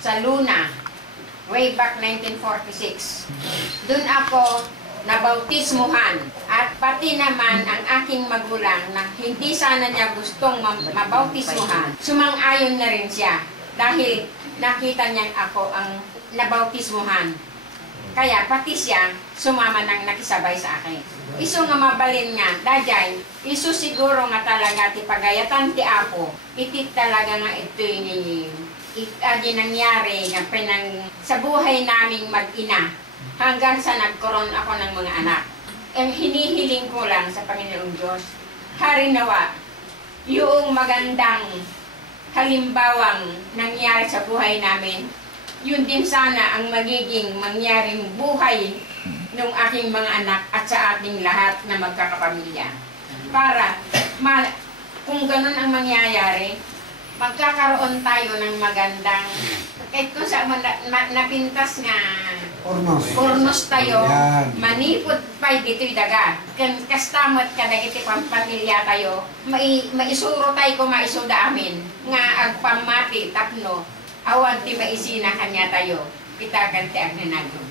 sa Luna, way back 1946. Doon ako nabautismuhan at pati naman ang aking magulang na hindi sana niya gustong mabautismuhan, sumang-ayon na rin siya dahil nakita niya ako ang nabautismuhan. Kaya pati siya sumama nang nakisabay sa akin. Iso nga mabalin nga, dajay, iso siguro nga talaga ti pagayatan ti Apo, iti talaga nga ito yung nangyari nga sa buhay naming mag-ina hanggang sa nagkaroon ako ng mga anak. Ang hinihiling ko lang sa Panginoong Diyos, harinawa, yung magandang halimbawang nangyari sa buhay namin, yun din sana ang magiging mangyaring buhay ng aking mga anak at sa ating lahat na magkakapamilya. Para kung ganun ang mangyayari, magkakaroon tayo ng magandang, kahit kung sa napintas nga Urnos tayo, manipod pa'y dito'y daga. Kastamot ka na iti pamilya tayo, maisuro tayo kung maisuda amin. Nga agpamati, tapno, awan ti maisina kanya tayo, kita kan ti agnanagod.